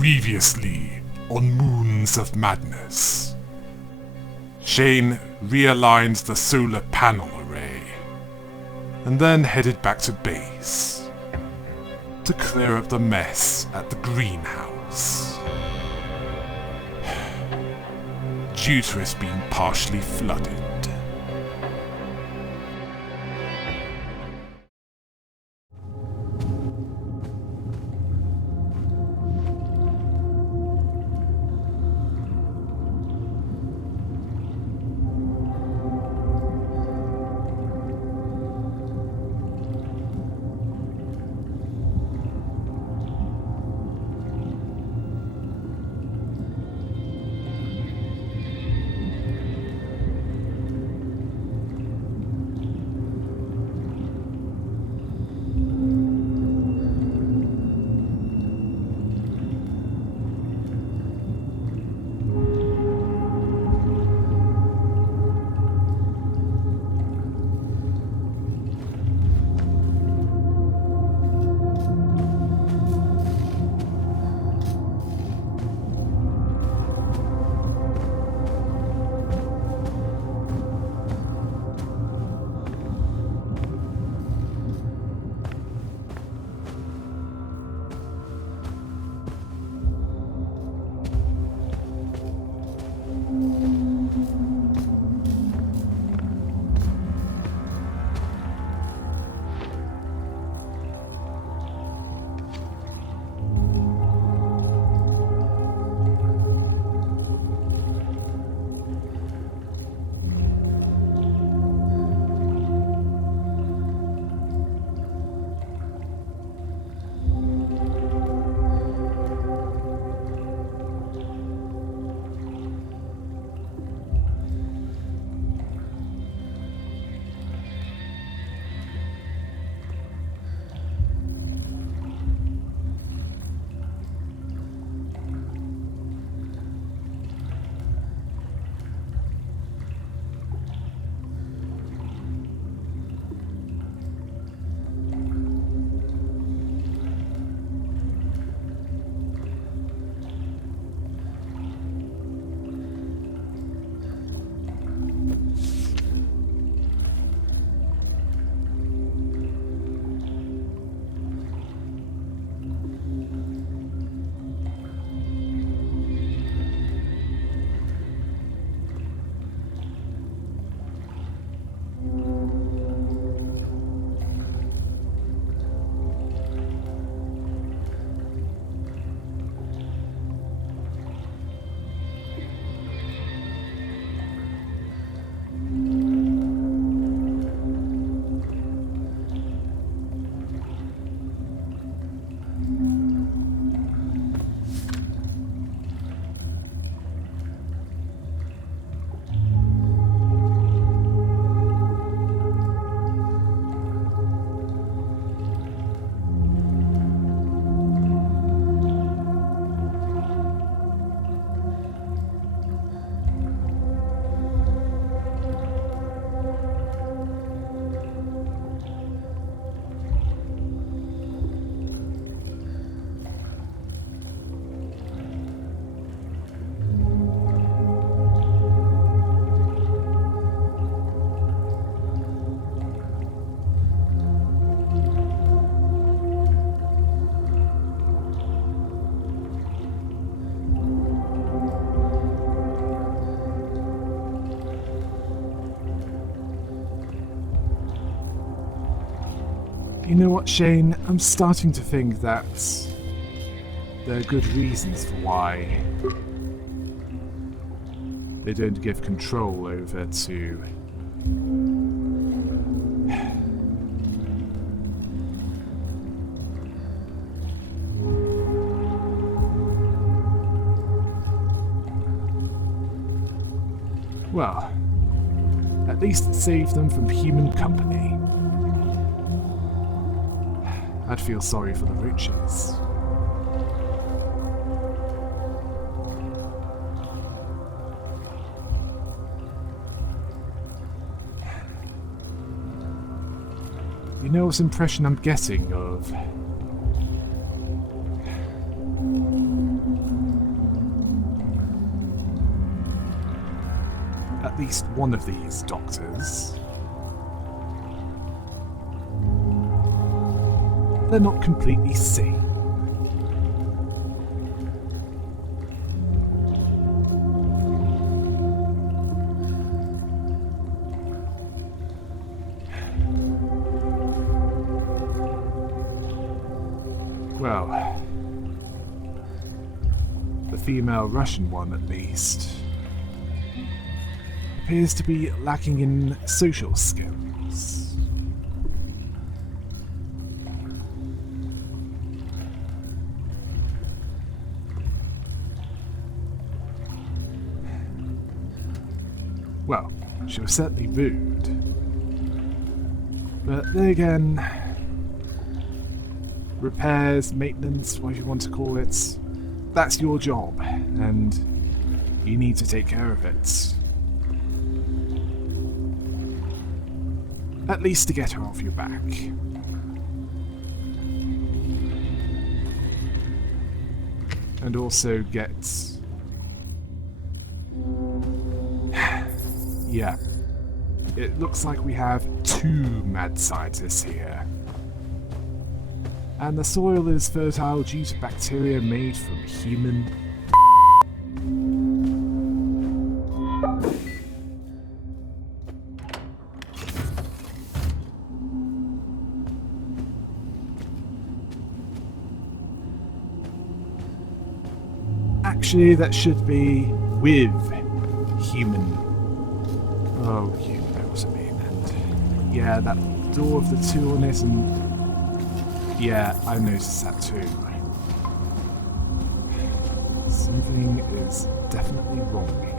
Previously on Moons of Madness. Shane realigned the solar panel array, and then headed back to base to clear up the mess at the greenhouse. Due to it being partially flooded. You know what, Shane? I'm starting to think that there are good reasons for why they don't give control over to well, at least save them from human company. I'd feel sorry for the roaches. You know what impression I'm getting of least one of these doctors. They're not completely sane. Well, the female Russian one, at least, appears to be lacking in social skills. Well, she was certainly rude. But then again, repairs, maintenance, whatever you want to call it, that's your job, and you need to take care of it. At least to get her off your back. And also get... yeah. It looks like we have 2 mad scientists here. And the soil is fertile due to bacteria made from human... Actually, that should be with human... Oh, you know what I mean. And yeah, that door of the 2 on it, and... yeah, I noticed that too. Something is definitely wrong here.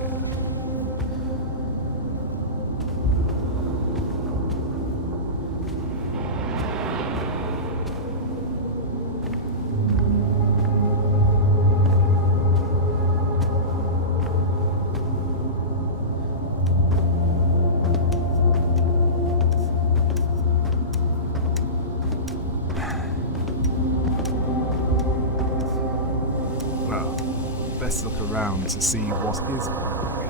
Let's look around to see what is wrong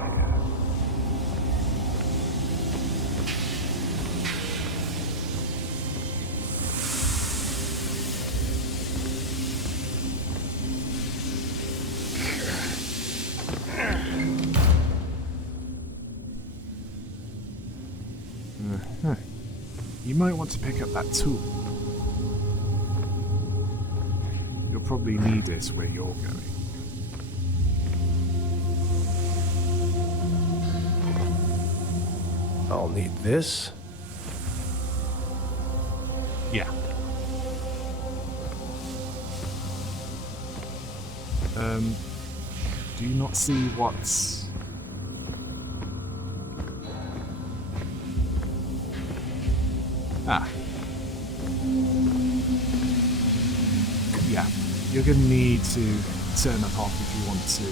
here. You might want to pick up that tool. You'll probably need it where you're going. I'll need this. Yeah. Do you not see what's... Ah. Yeah. You're gonna need to turn that off if you want to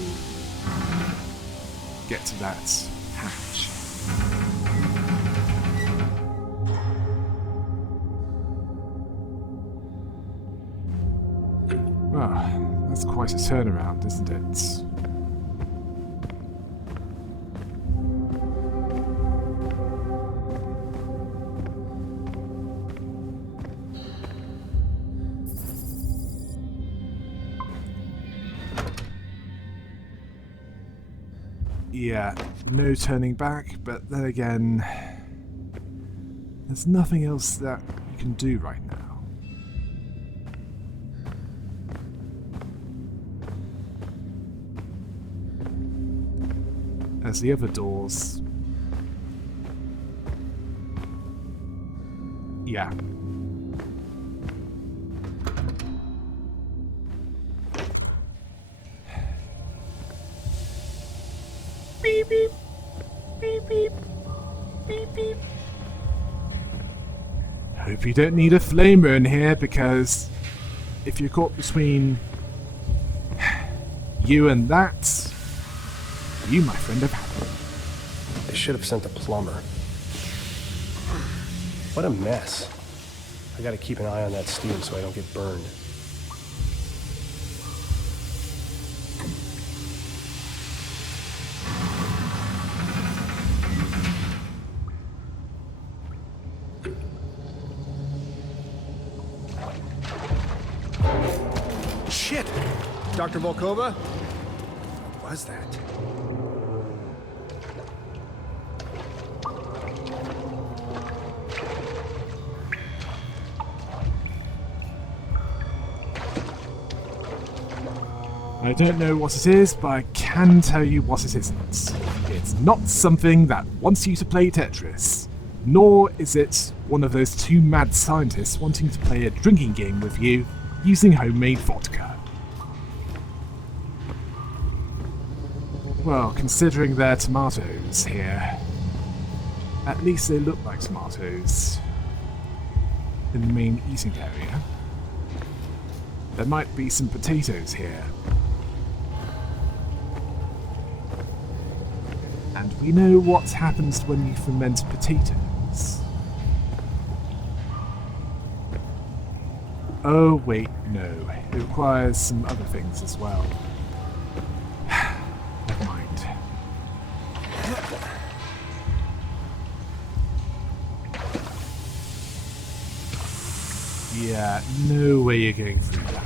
get to that hatch. Well, that's quite a turnaround, isn't it? Yeah, no turning back, but then again, there's nothing else that you can do right now. As the other doors... yeah. Beep beep. Beep beep. Beep beep. Hope you don't need a flamer in here, because if you're caught between you and that, you, my friend, have had it. They should have sent a plumber. What a mess. I gotta keep an eye on that steam so I don't get burned. Dr. Volkova? What was that? I don't know what it is, but I can tell you what it isn't. It's not something that wants you to play Tetris. Nor is it one of those two mad scientists wanting to play a drinking game with you using homemade vodka. Well, considering they're tomatoes here, at least they look like tomatoes in the main eating area. There might be some potatoes here. And we know what happens when you ferment potatoes. Oh wait, no. It requires some other things as well. Never mind. Yeah, no way you're getting through that.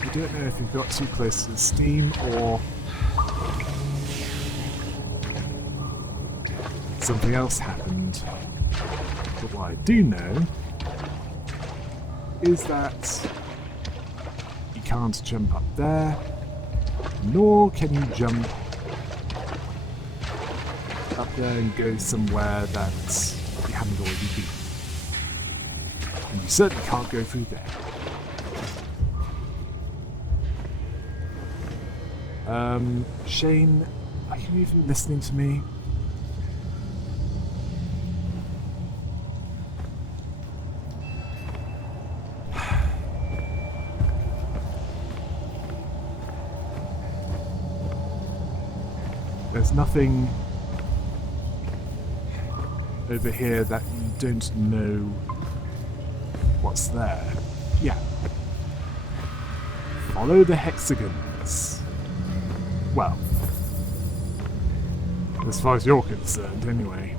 I don't know if you've got too close to the steam or something else happened. But what I do know is that you can't jump up there, nor can you jump up there and go somewhere that you haven't already been. And you certainly can't go through there. Shane, are you even listening to me? There's nothing over here that you don't know what's there. Yeah. Follow the hexagons. Well, as far as you're concerned, anyway.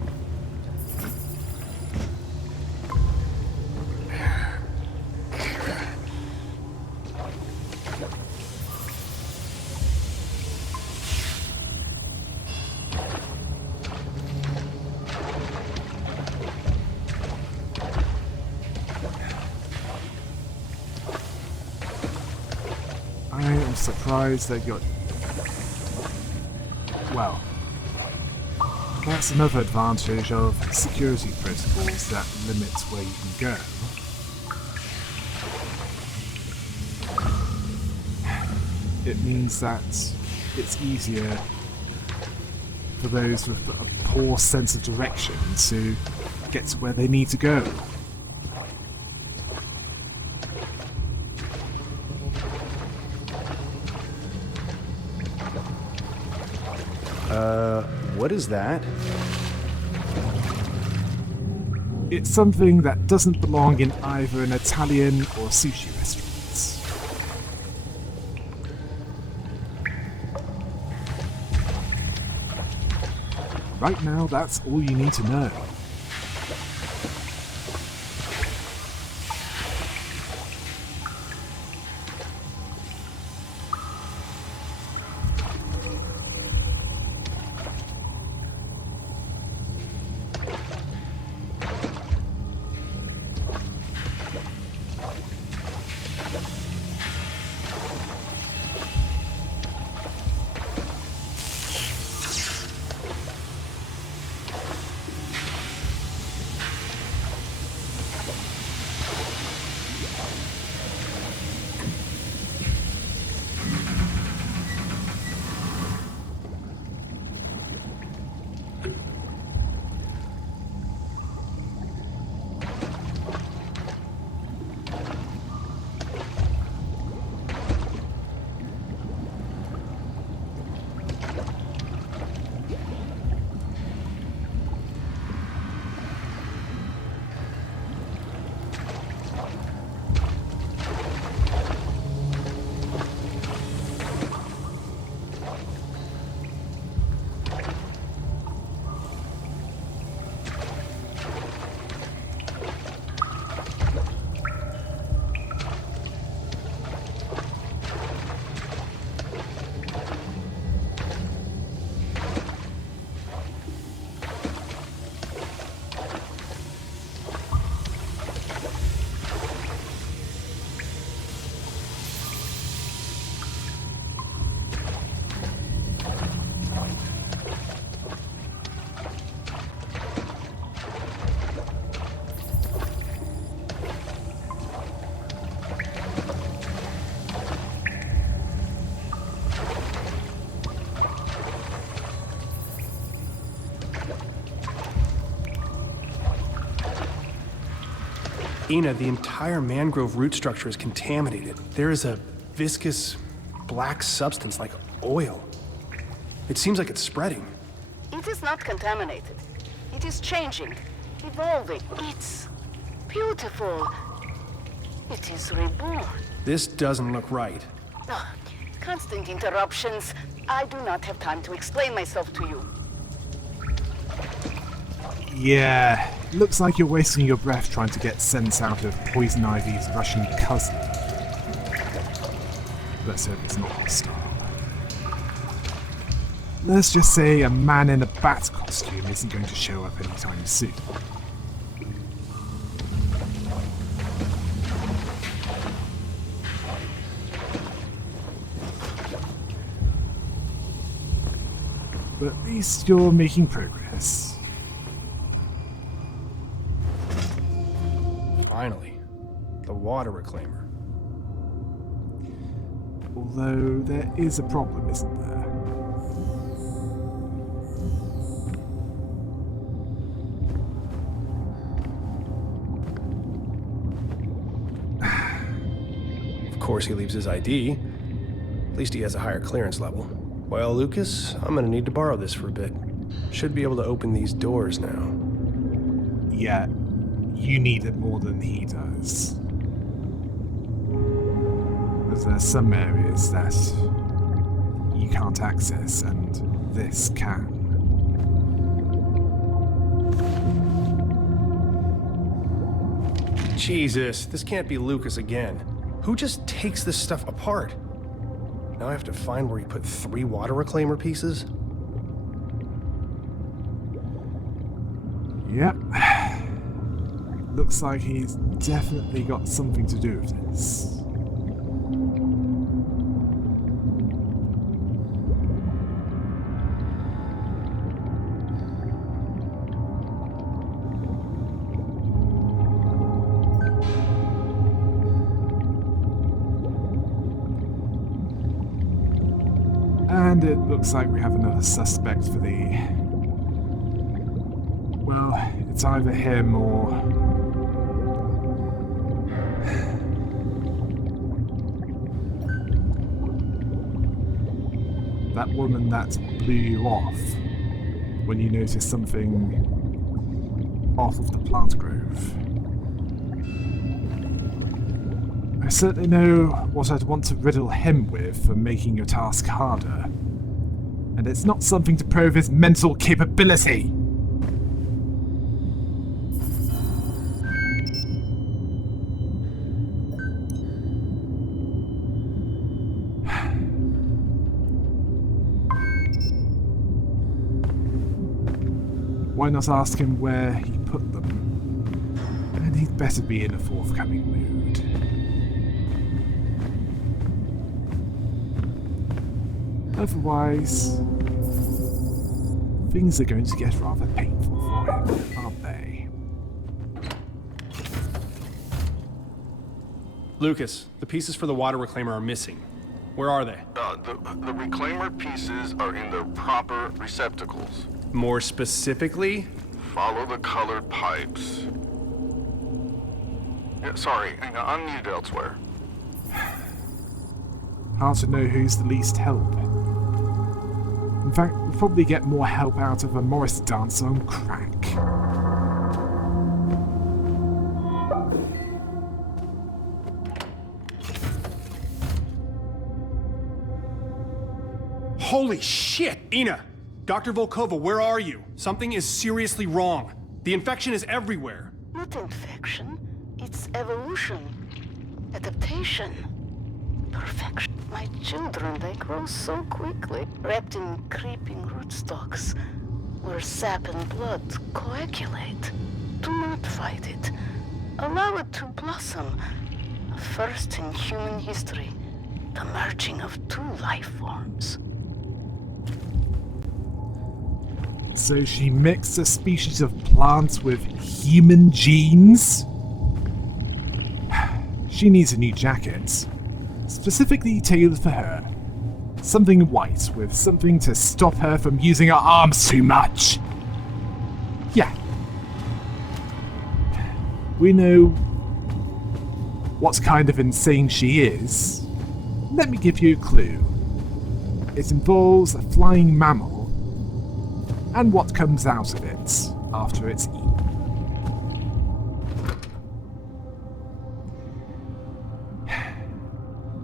I am surprised that you're... Well, that's another advantage of security protocols that limit where you can go. It means that it's easier for those with a poor sense of direction to get to where they need to go. What is that? It's something that doesn't belong in either an Italian or a sushi restaurant. Right now, that's all you need to know. Ina, the entire mangrove root structure is contaminated. There is a viscous, black substance like oil. It seems like it's spreading. It is not contaminated. It is changing, evolving. It's beautiful. It is reborn. This doesn't look right. Ugh, constant interruptions. I do not have time to explain myself to you. Yeah, looks like you're wasting your breath trying to get sense out of Poison Ivy's Russian cousin. Let's hope it's not hostile. Let's just say a man in a bat costume isn't going to show up anytime soon. But at least you're making progress. Finally, the water reclaimer. Although there is a problem, isn't there? Of course he leaves his ID. At least he has a higher clearance level. Well, Lucas, I'm gonna need to borrow this for a bit. Should be able to open these doors now. Yeah, you need it more than he does. But there's some areas that you can't access, and this can. Jesus, this can't be Lucas again. Who just takes this stuff apart? Now I have to find where he put 3 water reclaimer pieces? Yep. Looks like he's definitely got something to do with this. And it looks like we have another suspect for the... Well, it's either him or... that woman that blew you off when you noticed something off of the plant grove. I certainly know what I'd want to riddle him with for making your task harder. And it's not something to prove his mental capability! Why not ask him where he put them? And he'd better be in a forthcoming mood. Otherwise, things are going to get rather painful for him, aren't they? Lucas, the pieces for the water reclaimer are missing. Where are they? The reclaimer pieces are in their proper receptacles. More specifically? Follow the colored pipes. Yeah, sorry, I'm needed elsewhere. Hard to know who's the least help. In fact, we'll probably get more help out of a Morris dancer on crack. Holy shit! Ina! Dr. Volkova, where are you? Something is seriously wrong. The infection is everywhere. Not infection. It's evolution. Adaptation. Perfection. My children, they grow so quickly. Wrapped in creeping rootstocks, where sap and blood coagulate. Do not fight it. Allow it to blossom. A first in human history. The merging of 2 life forms. So she mixed a species of plants with human genes? She needs a new jacket. Specifically tailored for her. Something white with something to stop her from using her arms too much. Yeah. We know what kind of insane she is, let me give you a clue. It involves a flying mammal and what comes out of it after it's eaten.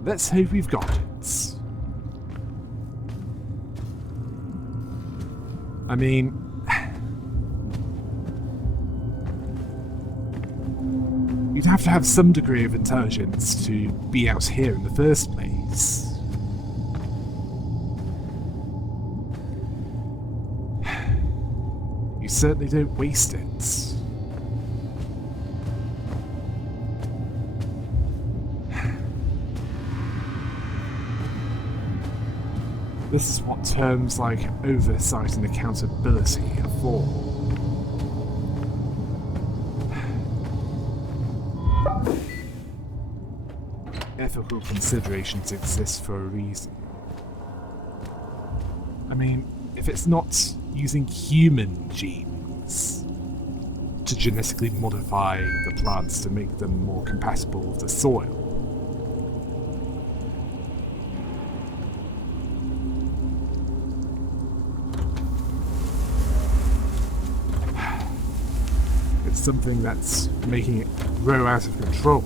Let's hope we've got it. I mean, you'd have to have some degree of intelligence to be out here in the first place. You certainly don't waste it. This is what terms like oversight and accountability are for. Ethical considerations exist for a reason. I mean, if it's not using human genes to genetically modify the plants to make them more compatible with the soil, it's something that's making it grow out of control.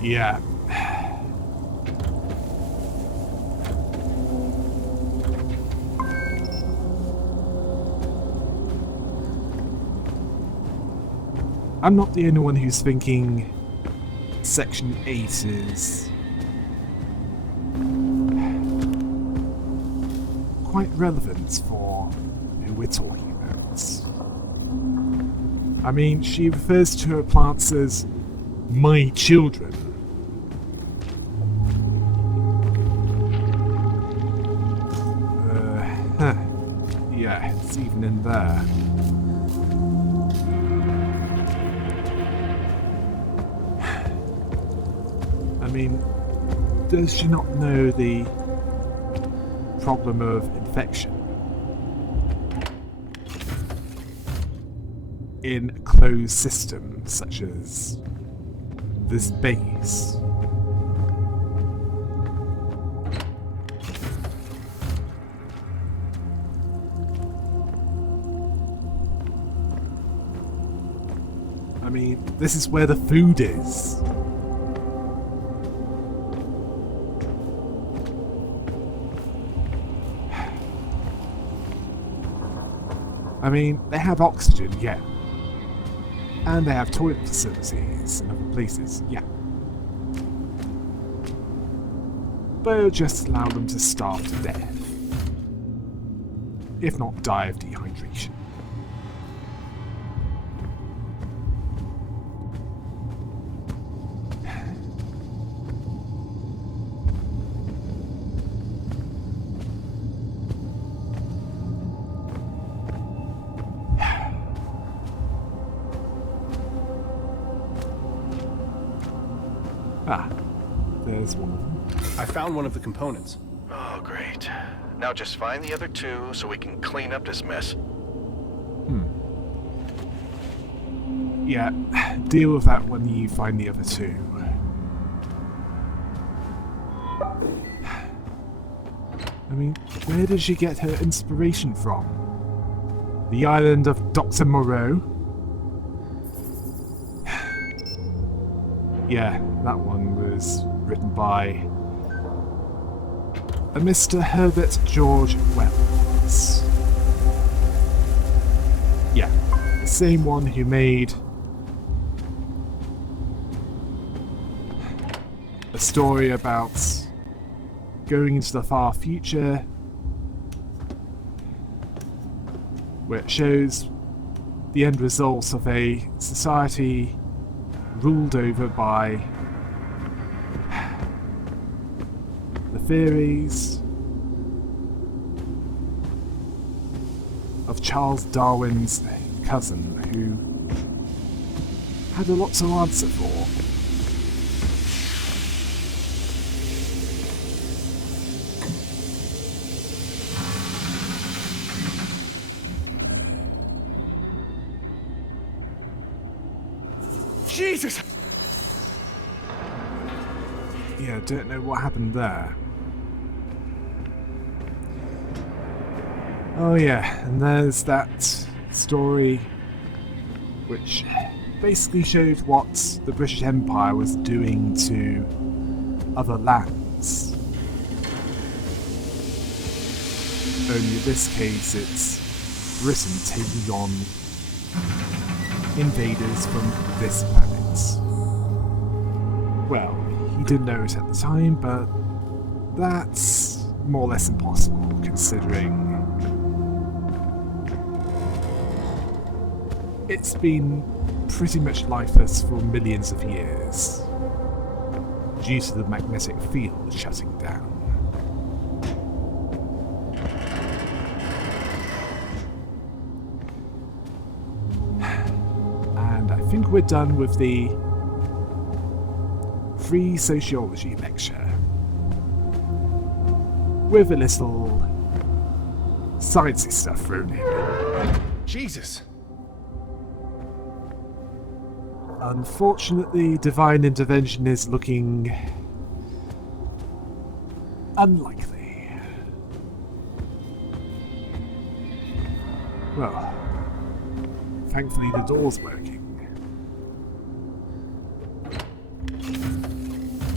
Yeah. I'm not the only one who's thinking Section 8 is quite relevant for who we're talking about. I mean, she refers to her plants as my children. Yeah, it's even in there. I mean, does she not know the problem of infection in closed systems such as this base? I mean, this is where the food is. I mean, they have oxygen, yeah. And they have toilet facilities and other places, yeah. But it'll just allow them to starve to death. If not die of dehydration. Ah, there's one of them. I found one of the components. Oh, great. Now just find the other two so we can clean up this mess. Yeah, deal with that when you find the other two. I mean, where did she get her inspiration from? The island of Dr. Moreau? Yeah, that one was written by a Mr. Herbert George Wells. Yeah, the same one who made a story about going into the far future, where it shows the end results of a society ruled over by the theories of Charles Darwin's cousin, who had a lot to answer for. Jesus! Yeah, don't know what happened there. Oh yeah, and there's that story which basically showed what the British Empire was doing to other lands. Only in this case it's Britain taking on invaders from this planet. Well, he didn't know it at the time, but that's more or less impossible considering it's been pretty much lifeless for millions of years due to the magnetic field shutting down. And I think we're done with the free sociology lecture with a little sciencey stuff thrown in. Jesus! Unfortunately, divine intervention is looking unlikely. Well, thankfully the door's working.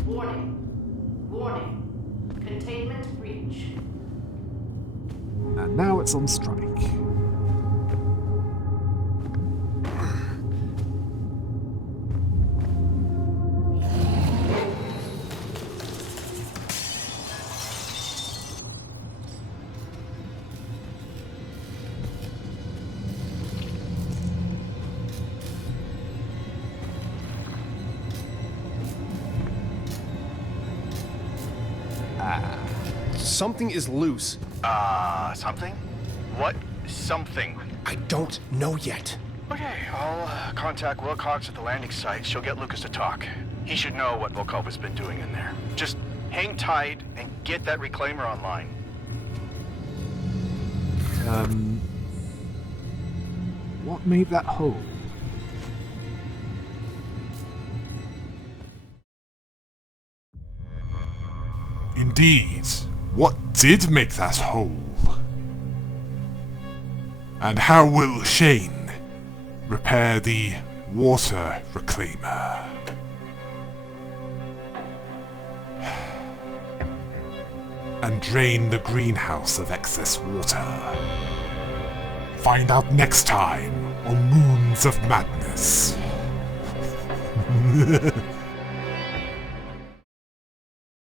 Warning. Warning. Containment breach. And now it's on strike. Something is loose. Something? What something? I don't know yet. Okay, I'll contact Wilcox at the landing site. She'll get Lucas to talk. He should know what Volkova's been doing in there. Just hang tight and get that reclaimer online. What made that hole? Indeed, what did make that hole? And how will Shane repair the water reclaimer? And drain the greenhouse of excess water? Find out next time on Moons of Madness.